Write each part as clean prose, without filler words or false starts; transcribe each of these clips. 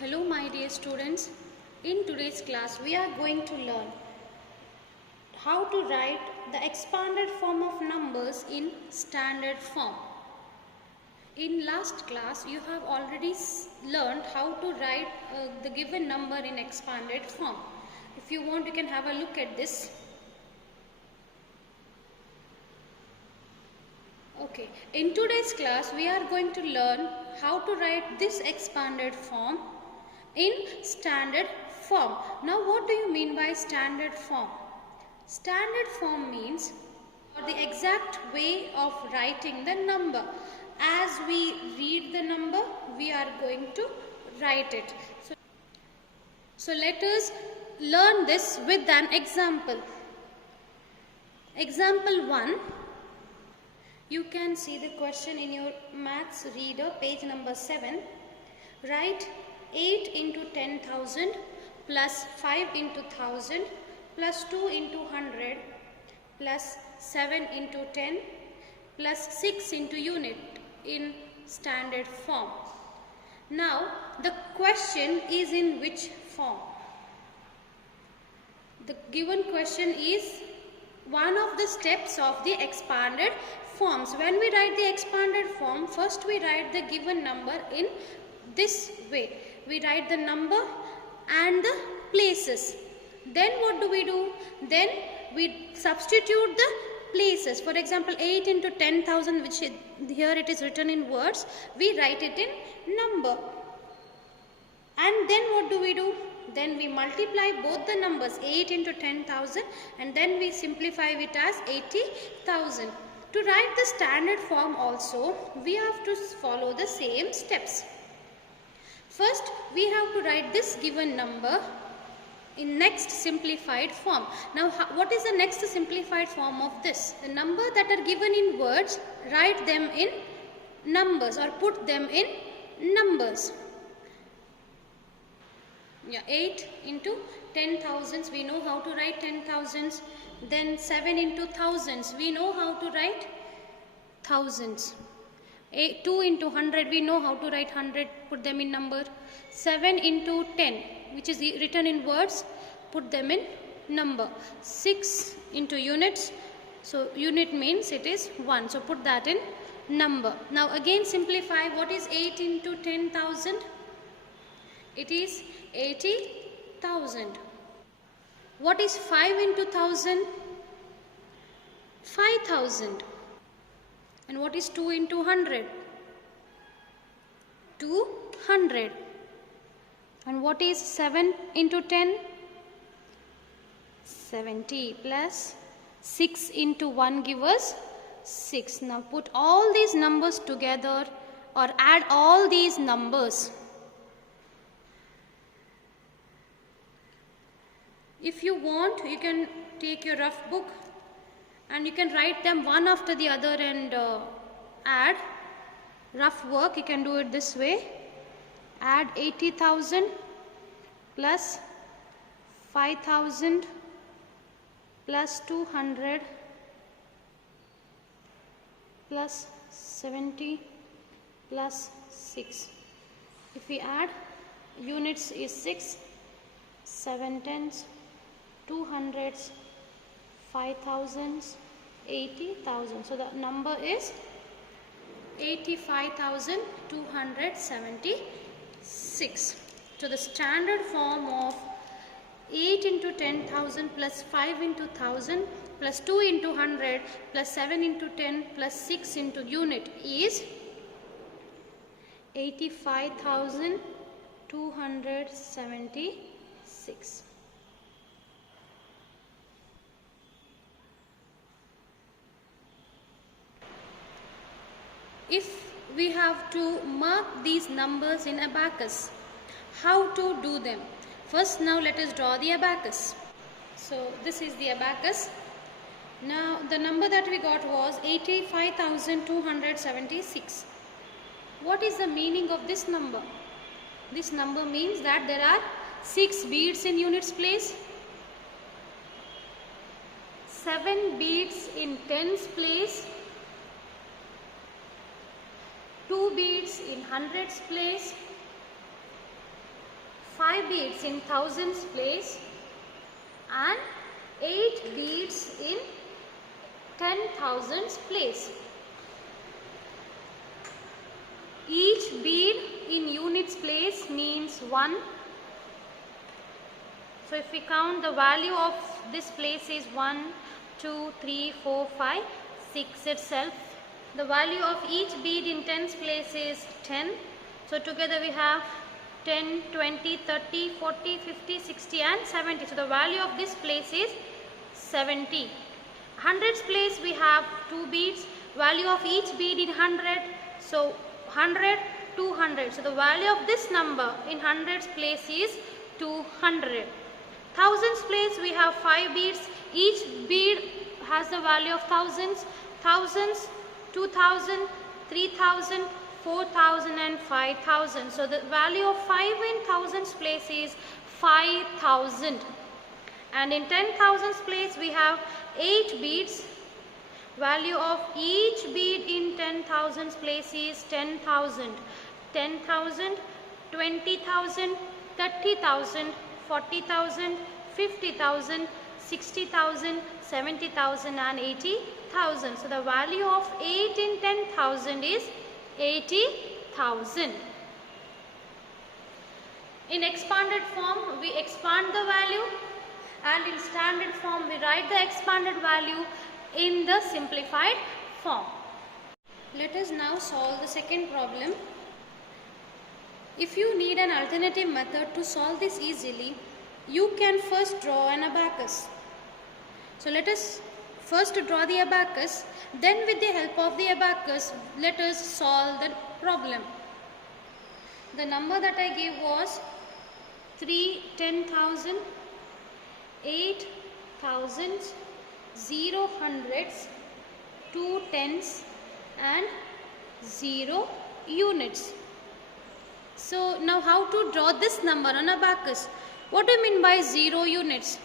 Hello my dear students, in today's class we are going to learn how to write the expanded form of numbers in standard form. In last class you have already learned how to write the given number in expanded form. If you want you can have a look at this. Okay, in today's class we are going to learn how to write this expanded form in standard form. Now what do you mean by standard form? Standard form means the exact way of writing the number. As we read the number, we are going to write it. So let us learn this with an example. Example 1. You can see the question in your maths reader, page number 7. Write 8 into 10,000 plus 5 into 1000 plus 2 into 100 plus 7 into 10 plus 6 into unit in standard form. Now the question is in which form? The given question is one of the steps of the expanded forms. When we write the expanded form, first we write the given number in this way. We write the number and the places. Then what do? Then we substitute the places. For example, 8 into 10,000, which here it is written in words, we write it in number. And then what do? Then we multiply both the numbers, 8 into 10,000, and then we simplify it as 80,000. To write the standard form also, we have to follow the same steps. First, we have to write this given number in next simplified form. Now, what is the next simplified form of this? The number that are given in words, write them in numbers or put them in numbers. Yeah, 8 into 10,000s, we know how to write 10,000s. Then 7 into thousands, we know how to write thousands. 2 into 100, we know how to write 100, put them in number. 7 into 10, which is written in words, put them in number. 6 into units, so unit means it is 1, so put that in number. Now again simplify. What is 8 into 10,000? It is 80,000. What is 5 into 1000? 5,000. And what is 2 into 100? 200. And what is 7 into 10? 70 plus 6 into 1 give us 6. Now put all these numbers together or add all these numbers. If you want, you can take your rough book and you can write them one after the other and add. Rough work, you can do it this way. Add 80,000 plus 5,000 plus 200 plus 70 plus 6. If we add, units is 6, 7 tens, 200s, 5,000s, 80,000. So the number is 85,276. So the standard form of 8 into 10,000 plus 5 into 1000 plus 2 into 100 plus 7 into 10 plus 6 into unit is 85,276. If we have to mark these numbers in abacus, how to do them? First, now let us draw the abacus. So this is the abacus. Now the number that we got was 85,276. What is the meaning of this number? This number means that there are 6 beads in units place, 7 beads in tens place, 2 beads in hundreds place, 5 beads in thousands place and 8 beads in 10,000s place. Each bead in units place means 1. So if we count, the value of this place is 1, 2, 3, 4, 5, 6 itself. The value of each bead in tens place is 10. So together we have 10, 20, 30, 40, 50, 60 and 70. So the value of this place is 70. Hundreds place we have 2 beads. Value of each bead in 100. So 100, 200. So the value of this number in hundreds place is 200. Thousands place we have 5 beads. Each bead has the value of thousands. Thousands, 2,000, 3,000, 4,000 and 5,000. So the value of 5 in thousands place is 5,000. And in 10,000s place we have 8 beads. Value of each bead in 10,000s place is 10,000. 10,000, 20,000, 30,000, 40,000, 50,000, 60,000, 70,000 and 80,000. So the value of 8 in 10,000 is 80,000. In expanded form we expand the value, and in standard form we write the expanded value in the simplified form. Let us now solve the second problem. If you need an alternative method to solve this easily, you can first draw an abacus. So let us first draw the abacus, then with the help of the abacus, let us solve the problem. The number that I gave was 3 10,000, 8 thousands, 0 hundreds, 2 tens and 0 units. So now how to draw this number on abacus? What do you mean by 0 units?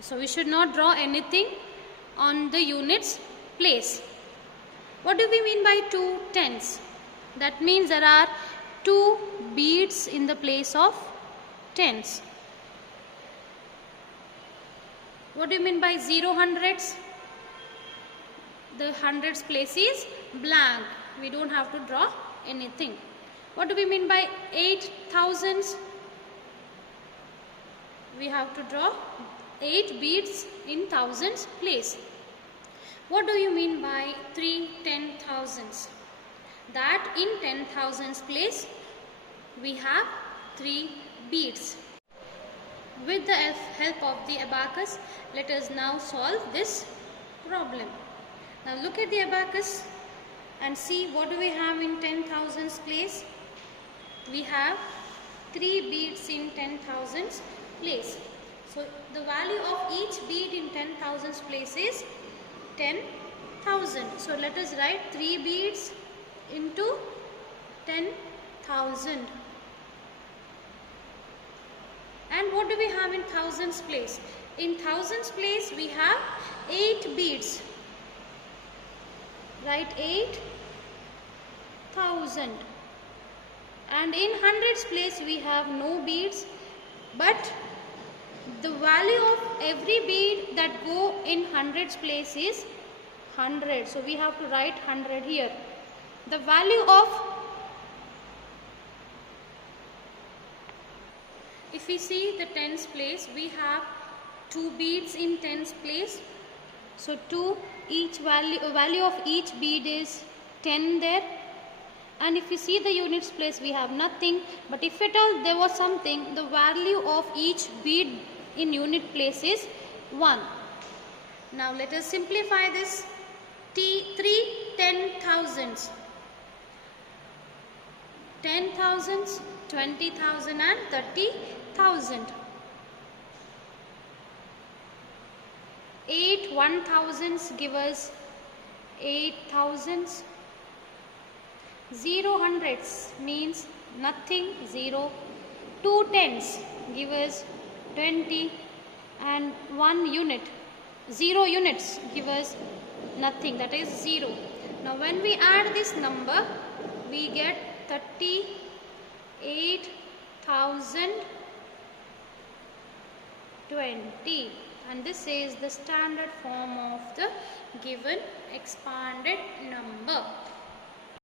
So we should not draw anything on the units place. What do we mean by 2 tens? That means there are 2 beads in the place of tens. What do you mean by 0 hundreds? The hundreds place is blank. We don't have to draw anything. What do we mean by 8 thousands? We have to draw 8 beads in thousands place. What do you mean by 3 10,000s? That in 10,000s place we have 3 beads. With the help of the abacus, let us now solve this problem. Now look at the abacus and see what do we have in 10,000s place. We have 3 beads in 10,000s place. So the value of each bead in 10,000s place is 10,000. So let us write 3 beads into 10,000. And what do we have in thousands place? In thousands place we have 8 beads. Write 8,000. And in hundreds place we have no beads, but the value of every bead that go in hundreds place is 100. So we have to write 100 here. The value of, if we see the tens place, we have 2 beads in tens place. So 2, each value of each bead is 10 there. And if you see the units place, we have nothing. But if at all there was something, the value of each bead in unit place is 1. Now let us simplify this. 3 10,000s. 10,000s, 20,000 and 30,000. 8 1,000s give us 8,000s. 0 hundreds means nothing, 0. 2 tens give us 20 and 1 unit. 0 units give us nothing, that is 0. Now when we add this number, we get 38,000 20, and this is the standard form of the given expanded number.